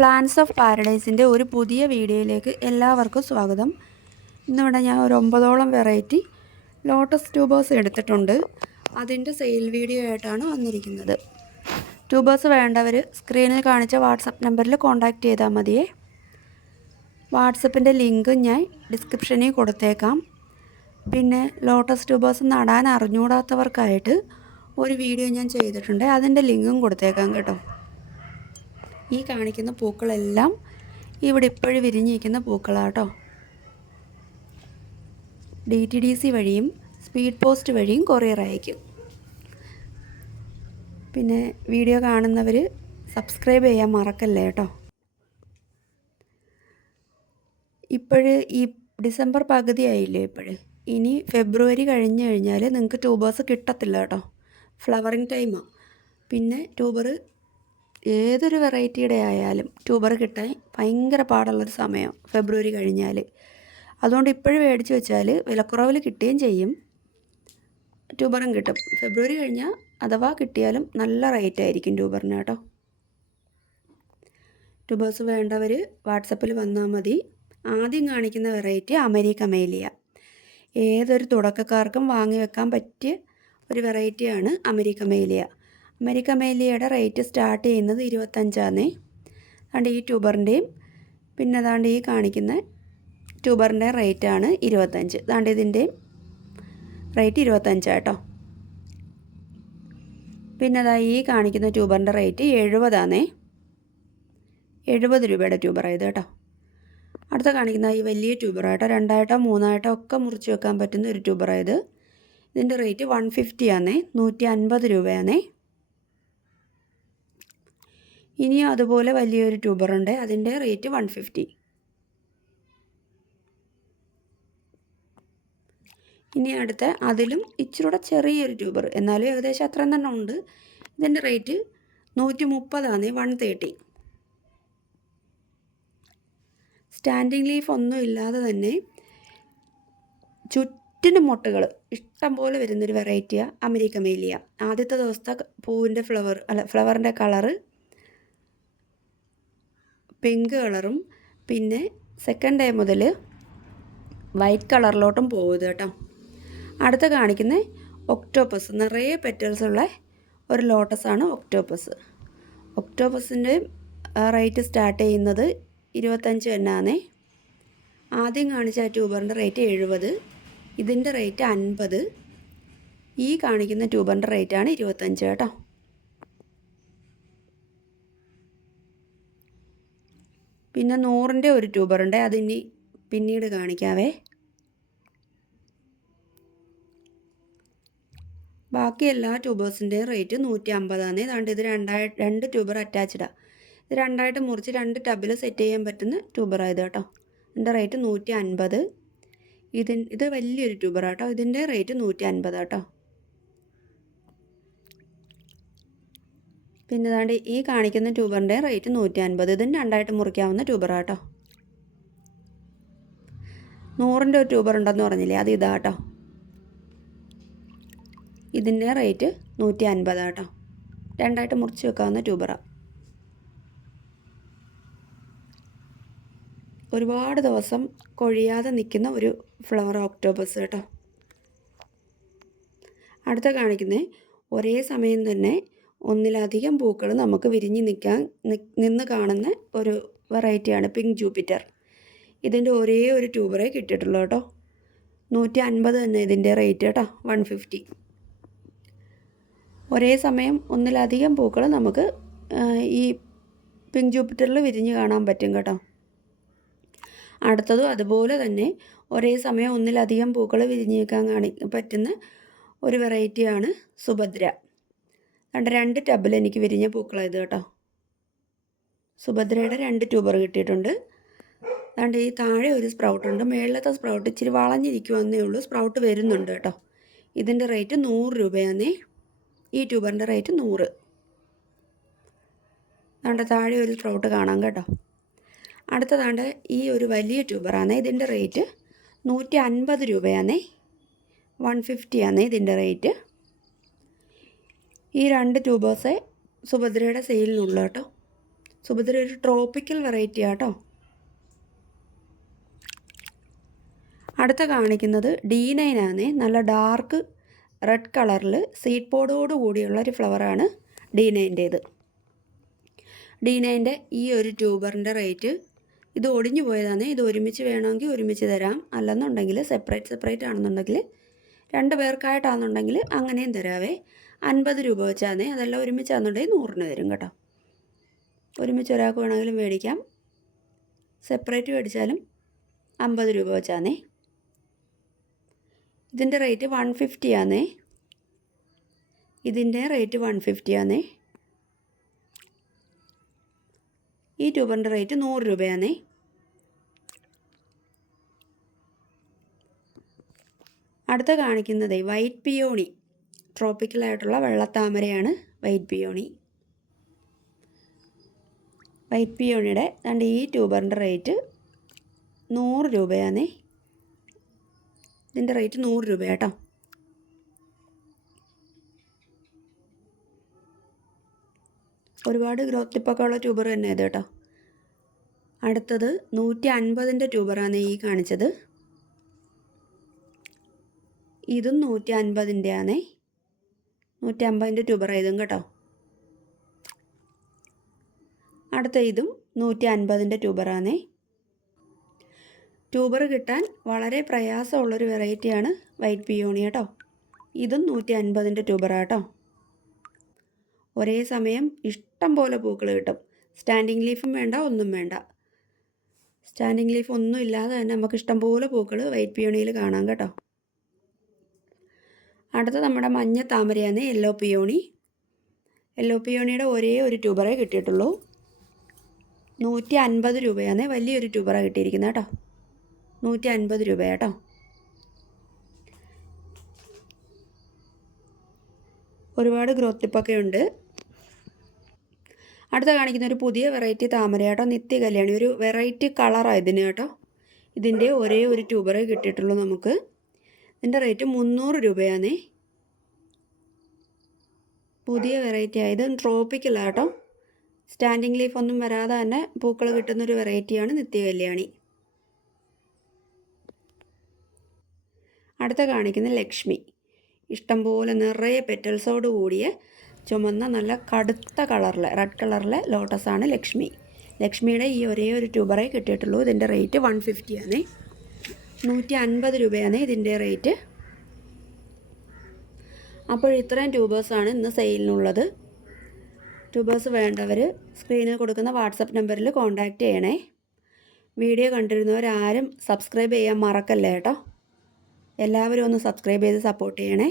Plants of പാരഡൈസിൻ്റെ ഒരു പുതിയ വീഡിയോയിലേക്ക് എല്ലാവർക്കും സ്വാഗതം. ഇന്നിവിടെ ഞാൻ ഒരു 9ഓളം വെറൈറ്റി ലോട്ടസ് ട്യൂബേഴ്സ് എടുത്തിട്ടുണ്ട്. അതിൻ്റെ സെയിൽ വീഡിയോ ആയിട്ടാണ് വന്നിരിക്കുന്നത്. ട്യൂബേഴ്സ് വേണ്ടവർ സ്ക്രീനിൽ കാണിച്ച വാട്സപ്പ് നമ്പറിൽ കോൺടാക്റ്റ് ചെയ്താൽ മതിയേ. വാട്സപ്പിൻ്റെ ലിങ്ക് ഞാൻ ഡിസ്ക്രിപ്ഷനിൽ കൊടുത്തേക്കാം. പിന്നെ ലോട്ടസ് ട്യൂബേഴ്സ് നടാൻ അറിഞ്ഞുകൂടാത്തവർക്കായിട്ട് ഒരു വീഡിയോ ഞാൻ ചെയ്തിട്ടുണ്ട്. അതിൻ്റെ ലിങ്കും കൊടുത്തേക്കാം കേട്ടോ. ഈ കാണിക്കുന്ന പൂക്കളെല്ലാം ഇവിടെ ഇപ്പോഴും വിരിഞ്ഞിരിക്കുന്ന പൂക്കളാട്ടോ. DTDC വഴിയും സ്പീഡ് പോസ്റ്റ് വഴിയും കൊറിയർ അയക്കും. പിന്നെ വീഡിയോ കാണുന്നവർ സബ്സ്ക്രൈബ് ചെയ്യാൻ മറക്കല്ലേ കേട്ടോ. ഈ ഡിസംബർ പകുതി ആയില്ലേ ഇനി ഫെബ്രുവരി കഴിഞ്ഞ് കഴിഞ്ഞാൽ നിങ്ങൾക്ക് ട്യൂബേഴ്സ് കിട്ടത്തില്ല കേട്ടോ. ഫ്ലവറിങ് ടൈമാണ്. പിന്നെ ഏതൊരു വെറൈറ്റിയുടെ ആയാലും ട്യൂബർ കിട്ടാൻ ഭയങ്കര പാടുള്ളൊരു സമയം ഫെബ്രുവരി കഴിഞ്ഞാൽ. അതുകൊണ്ട് ഇപ്പോഴും മേടിച്ച് വെച്ചാൽ വിലക്കുറവിൽ കിട്ടുകയും ചെയ്യും, ട്യൂബറും കിട്ടും. ഫെബ്രുവരി കഴിഞ്ഞാൽ അഥവാ കിട്ടിയാലും നല്ല റേറ്റ് ആയിരിക്കും ട്യൂബറിന് കേട്ടോ. ട്യൂബേഴ്സ് വേണ്ടവർ വാട്സപ്പിൽ വന്നാൽ മതി. ആദ്യം കാണിക്കുന്ന വെറൈറ്റി അമേരിക്കമേലിയ. ഏതൊരു തുടക്കക്കാർക്കും വാങ്ങി വെക്കാൻ പറ്റിയ ഒരു വെറൈറ്റിയാണ് അമേരിക്കമേലിയ. അമേരിക്കമേലിയയുടെ റേറ്റ് സ്റ്റാർട്ട് ചെയ്യുന്നത് 25. അതുകൊണ്ട് ഈ ട്യൂബറിൻ്റെയും പിന്നെ അതാണ്ട് ഈ കാണിക്കുന്ന ട്യൂബറിൻ്റെ റേറ്റാണ് 25. അതുകൊണ്ട് ഇതിൻ്റെയും റേറ്റ് 25 കേട്ടോ. പിന്നെ അതാ ഈ കാണിക്കുന്ന ട്യൂബറിൻ്റെ റേറ്റ് 70. 70 രൂപയുടെ ട്യൂബറായത് കേട്ടോ. അടുത്ത കാണിക്കുന്ന ഈ വലിയ ട്യൂബറായിട്ടോ 2ആയിട്ടോ 3ആയിട്ടോ ഒക്കെ മുറിച്ച് വെക്കാൻ പറ്റുന്ന ഒരു ട്യൂബറായത്. ഇതിൻ്റെ റേറ്റ് 150. 150 രൂപയാണ്. ഇനിയും അതുപോലെ വലിയൊരു ട്യൂബറുണ്ട്, അതിൻ്റെ റേറ്റ് 150. ഇനി അടുത്ത അതിലും ഇച്ചിരൂടെ ചെറിയൊരു ട്യൂബർ, എന്നാലും ഏകദേശം അത്രയും തന്നെ ഉണ്ട്. ഇതിൻ്റെ റേറ്റ് 130. 130. സ്റ്റാൻഡിങ് ലീഫ് ഒന്നും ഇല്ലാതെ തന്നെ ചുറ്റിനും മുട്ടുകൾ ഇഷ്ടം പോലെ വരുന്നൊരു വെറൈറ്റിയാണ് അമേരിക്കമേലിയ. ആദ്യത്തെ ദിവസത്തെ പൂവിൻ്റെ ഫ്ലവറിൻ്റെ കളറ് പിങ്ക് കളറും പിന്നെ സെക്കൻഡ് ഡേ മുതൽ വൈറ്റ് കളറിലോട്ടും പോകുന്നത് കേട്ടോ. അടുത്ത കാണിക്കുന്ന ഒക്ടോപ്പസ്, നിറയെ പെറ്റൽസ് ഉള്ള ഒരു ലോട്ടസാണ് ഒക്ടോപ്പസ്. ഒക്ടോപ്പസിൻ്റെ റേറ്റ് സ്റ്റാർട്ട് ചെയ്യുന്നത് 25 തന്നെയാണ്. ആദ്യം കാണിച്ച ആ ട്യൂബറിൻ്റെ റേറ്റ് 70. ഇതിൻ്റെ റേറ്റ് 50. ഈ കാണിക്കുന്ന ട്യൂബറിൻ്റെ റേറ്റാണ് 25 കേട്ടോ. പിന്നെ 100ൻ്റെ ഒരു ട്യൂബറുണ്ട്, അതിനി പിന്നീട് കാണിക്കാവേ. ബാക്കി എല്ലാ ട്യൂബേഴ്സിൻ്റെയും റേറ്റ് 150. അതുകൊണ്ട് ഇത് 2 ട്യൂബർ അറ്റാച്ച്ഡാണ്. ഇത് 2ആയിട്ട് മുറിച്ച് 2 ടബിൽ സെറ്റ് ചെയ്യാൻ പറ്റുന്ന ട്യൂബറായത് കേട്ടോ. ഇതിൻ്റെ റേറ്റ് 150. ഇത് വലിയൊരു ട്യൂബറാട്ടോ. ഇതിൻ്റെ റേറ്റ് 150 കേട്ടോ. പിന്നെ അതാണ്ട് ഈ കാണിക്കുന്ന ട്യൂബറിൻ്റെ റേറ്റ് 150. ഇതിന് 2ആയിട്ട് മുറിക്കാവുന്ന ട്യൂബറാട്ടോ. 100ൻ്റെ ഒരു ട്യൂബർ ഉണ്ടെന്ന് പറഞ്ഞില്ലേ, അത് ഇതാട്ടോ. ഇതിൻ്റെ റേറ്റ് 150 കേട്ടോ. 2ആയിട്ട് മുറിച്ച് വെക്കാവുന്ന ട്യൂബറാണ്. ഒരുപാട് ദിവസം കൊഴിയാതെ നിൽക്കുന്ന ഒരു ഫ്ലവർ ഒക്ടോപ്പസ് കേട്ടോ. അടുത്ത കാണിക്കുന്നത് ഒരേ സമയം തന്നെ ഒന്നിലധികം പൂക്കൾ നമുക്ക് വിരിഞ്ഞ് നിന്ന് കാണുന്ന ഒരു വെറൈറ്റിയാണ് പിങ്ക് ജൂപ്പിറ്റർ. ഇതിൻ്റെ ഒരേ ഒരു ട്യൂബറേ കിട്ടിയിട്ടുള്ളൂ കേട്ടോ. 150 തന്നെ ഇതിൻ്റെ റേറ്റ് കേട്ടോ. 150. ഒരേ സമയം ഒന്നിലധികം പൂക്കൾ നമുക്ക് ഈ പിങ്ക് ജൂപ്പിറ്ററിൽ വിരിഞ്ഞ് കാണാൻ പറ്റും കേട്ടോ. അടുത്തതും അതുപോലെ തന്നെ ഒരേ സമയം ഒന്നിലധികം പൂക്കൾ വിരിഞ്ഞ് നിൽക്കാൻ പറ്റുന്ന ഒരു വെറൈറ്റിയാണ് സുഭദ്ര. 2 ടബിൽ എനിക്ക് വിരിഞ്ഞ പൂക്കളായത് കേട്ടോ. സുഭദ്രയുടെ 2 ട്യൂബർ കിട്ടിയിട്ടുണ്ട്. അതുകൊണ്ട് ഈ താഴെ ഒരു സ്പ്രൗട്ടുണ്ട്, മേളിലത്തെ സ്പ്രൗട്ട് ഇച്ചിരി വളഞ്ഞിരിക്കുവന്നേ ഉള്ളൂ. സ്പ്രൗട്ട് വരുന്നുണ്ട് കേട്ടോ. ഇതിൻ്റെ റേറ്റ് 100 രൂപയാണ്. ഈ ട്യൂബറിൻ്റെ റേറ്റ് 100. അതുകൊണ്ട് താഴെ ഒരു സ്പ്രൗട്ട് കാണാം കേട്ടോ. അടുത്തതാണ്ട് ഈ ഒരു വലിയ ട്യൂബറാണ്. ഇതിൻ്റെ റേറ്റ് 150 രൂപയാണ്. 150 ഇതിൻ്റെ റേറ്റ്. ഈ 2 ട്യൂബേഴ്സേ സുഭദ്രയുടെ സെയിലിനുള്ളൂ കേട്ടോ. സുഭദ്ര ഒരു ട്രോപ്പിക്കൽ വെറൈറ്റി ആട്ടോ. അടുത്ത കാണിക്കുന്നത് D9 ആണ്. നല്ല ഡാർക്ക് റെഡ് കളറിൽ സീഡ് പോഡോട് കൂടിയുള്ള ഒരു ഫ്ലവറാണ് D9ൻ്റേത്. D9ൻ്റെ ഈ ഒരു ട്യൂബറിൻ്റെ റേറ്റ്, ഇത് ഒടിഞ്ഞു പോയതാണ്. ഇത് ഒരുമിച്ച് വേണമെങ്കിൽ ഒരുമിച്ച് തരാം, അല്ലെന്നുണ്ടെങ്കിൽ സെപ്പറേറ്റ് ആണെന്നുണ്ടെങ്കിൽ 2 പേർക്കായിട്ടാണെന്നുണ്ടെങ്കിൽ അങ്ങനെയും തരാവേ. 50 രൂപ വെച്ചാന്നേ. അതെല്ലാം ഒരുമിച്ചാണെന്നുണ്ടെങ്കിൽ 100-ന് തരും കേട്ടോ. ഒരുമിച്ച് ഒരാൾക്ക് വേണമെങ്കിലും മേടിക്കാം, സെപ്പറേറ്റ് മേടിച്ചാലും 50 രൂപ വെച്ചാന്നേ. ഇതിൻ്റെ റേറ്റ് 150 ആണേ. ഇതിൻ്റെ റേറ്റ് 150 ആണേ. ഈ ട്യൂബറിൻ്റെ റേറ്റ് 100 രൂപയാണേ. അടുത്ത കാണിക്കുന്നത് വൈറ്റ് പിയോണി, ട്രോപ്പിക്കലായിട്ടുള്ള വെള്ളത്താമരയാണ് വൈറ്റ് പിയോണി. വൈറ്റ് പിയോണിയുടെ ഈ ട്യൂബറിൻ്റെ റേറ്റ് 100 രൂപയാണേ. ഇതിൻ്റെ റേറ്റ് 100 രൂപ കേട്ടോ. ഒരുപാട് ഗ്രോത്ത് ടിപ്പൊക്കെ ഉള്ള ട്യൂബർ തന്നെ ഇത് കേട്ടോ. അടുത്തത് 150ൻ്റെ ട്യൂബറാണ് ഈ കാണിച്ചത്. ഇതും 150ൻ്റെ ആണേ. 150ൻ്റെ ട്യൂബറാണ് ഇതും കേട്ടോ. അടുത്ത ഇതും 150ൻ്റെ ട്യൂബറാണേ. ട്യൂബർ കിട്ടാൻ വളരെ പ്രയാസമുള്ളൊരു വെറൈറ്റിയാണ് വൈറ്റ് പിയോണി കേട്ടോ. ഇതും 150ൻ്റെ ട്യൂബറാട്ടോ. ഒരേ സമയം ഇഷ്ടം പോലെ പൂക്കൾ കിട്ടും. സ്റ്റാൻഡിങ് ലീഫും വേണ്ട, ഒന്നും വേണ്ട. സ്റ്റാൻഡിങ് ലീഫ് ഒന്നും ഇല്ലാതെ തന്നെ നമുക്ക് ഇഷ്ടം പോലെ പൂക്കൾ വൈറ്റ് പിയോണിയിൽ കാണാം കേട്ടോ. അടുത്ത നമ്മുടെ മഞ്ഞ താമരയാണ് യെല്ലോ പിയോണി. യെല്ലോ പിയോണിയുടെ ഒരേ ഒരു ട്യൂബറേ കിട്ടിയിട്ടുള്ളൂ. 150 രൂപയാണ്. വലിയൊരു ട്യൂബറാണ് കിട്ടിയിരിക്കുന്നത് കേട്ടോ. 150 രൂപ കേട്ടോ. ഒരുപാട് ഗ്രോത്ത് ടിപ്പൊക്കെ ഉണ്ട്. അടുത്ത കാണിക്കുന്ന ഒരു പുതിയ വെറൈറ്റി താമര കേട്ടോ. നിത്യ കല്യാണി, ഒരു വെറൈറ്റി കളറാണ് ഇതിന് കേട്ടോ. ഇതിൻ്റെ ഒരേ ഒരു ട്യൂബറേ കിട്ടിയിട്ടുള്ളൂ നമുക്ക്. ഇതിൻ്റെ റേറ്റ് 300 രൂപയാണേ. പുതിയ വെറൈറ്റി ആയത് ട്രോപ്പിക്കലാണ് കേട്ടോ. സ്റ്റാൻഡിങ് ലീഫ് ഒന്നും വരാതെ തന്നെ പൂക്കൾ കിട്ടുന്നൊരു വെറൈറ്റിയാണ് നിത്യ കല്യാണി. അടുത്ത കാണിക്കുന്ന ലക്ഷ്മി, ഇഷ്ടംപോലെ നിറയെ പെറ്റൽസോട് കൂടിയ ചുമന്ന നല്ല കടുത്ത കളറിലെ റെഡ് കളറിലെ ലോട്ടസാണ് ലക്ഷ്മി. ലക്ഷ്മിയുടെ ഈ ഒരേ ഒരു ട്യൂബറേ കിട്ടിയിട്ടുള്ളൂ. ഇതിൻ്റെ റേറ്റ് 150 ആണ്. 150 രൂപയാണ് ഇതിൻ്റെ റേറ്റ്. അപ്പോൾ ഇത്രയും ട്യൂബേഴ്സാണ് ഇന്ന് സെയിലിനുള്ളത്. ട്യൂബേഴ്സ് വേണ്ടവർ സ്ക്രീനിൽ കൊടുക്കുന്ന വാട്സപ്പ് നമ്പറിൽ കോൺടാക്റ്റ് ചെയ്യണേ. വീഡിയോ കണ്ടിരുന്നവരാരും സബ്സ്ക്രൈബ് ചെയ്യാൻ മറക്കല്ലേ കേട്ടോ. എല്ലാവരും ഒന്ന് സബ്സ്ക്രൈബ് ചെയ്ത് സപ്പോർട്ട് ചെയ്യണേ.